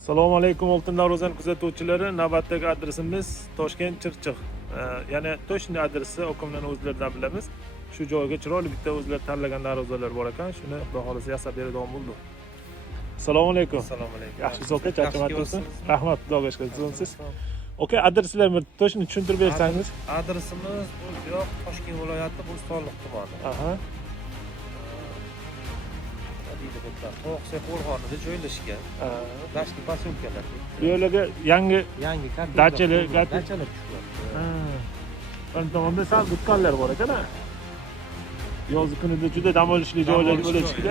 Assalomu alaykum Oltin Darvozani kuzatuvchilari. Navbatdagi adresimiz Toshkent Chirchiq. Ya'ni to'shni adresi okumlarni o'zlaridan bilamiz. Shu joyga chiroyli bitta o'zlari tanlagan darvozalar bor ekan, shuni xudo xolisa yasab beradigan bo'ldi. Assalomu alaykum. Assalomu alaykum. Yaxshisiz aka, charchamadingizmi? Rahmat, xudoga shukr. Siz aka, adreslarni to'shni tushuntirib bersangiz. Adresimiz bu yoq Toshkent viloyati Bo'stonliq tumani. Aha. To'qson qo'rg'onida joylashgan. Dashti posyolkalar. Bu yerlarga yangi dachalar tushgan. Bir tomonda sal do'konlar bor ekan. Yoz kunida juda dam olishli joylar bo'lishdi.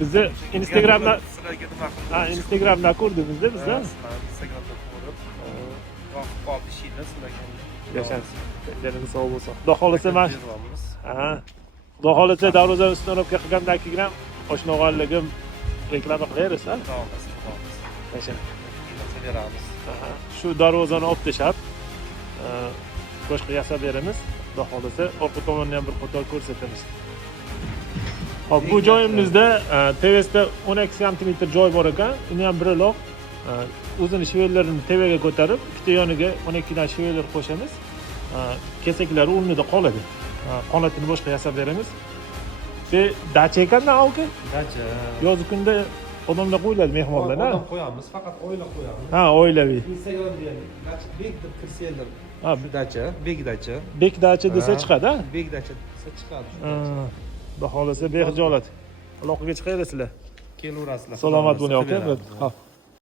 Bizni Instagramda sizlarga nima qildim? Instagramda ko'rdingizda bizda. Instagramda ko'rib, qoldi ishinglar sizlarga. Yashasiz. Janingizga sog' bo'lsin. Xudo xolisa men Beramiz. Xudo xolisa darvoza ustunovka qilgandan keyin oshno'g'anligim reklama qilaverasiz. Beramiz. Shu darvozani olib tashab boshqa yasab beramiz. Xudo xolisa orqa tomonni ham bir qator ko'rsatamiz. Hop, bu joyimizda tevasida 12 sm joy bor ekan. Uni ham biraloq o'zini shivellarini tevaga ko'tarib, ikkita yoniga 12 dan shiveller qo'shamiz. Kesaklar o'rnida qoladi. Qonatini boshqa yasab beramiz. Dacha ekanda aka? Dacha. Yoz kunda odamlar qo'yiladi mehmonlar, ha? Odam qo'yamiz, faqat oila qo'yamiz. Ha, oilaviy. Instagramda ham bek deb kirsanglar. Shu dacha, bek dacha. Bek dacha desa chiqadi, ha? Bek dacha desa chiqadi. Xudo xolisa behijolat. Aloqaga chiqaverasizlar. Kelaverasizlar. Salomat bo'ling aka. Ha.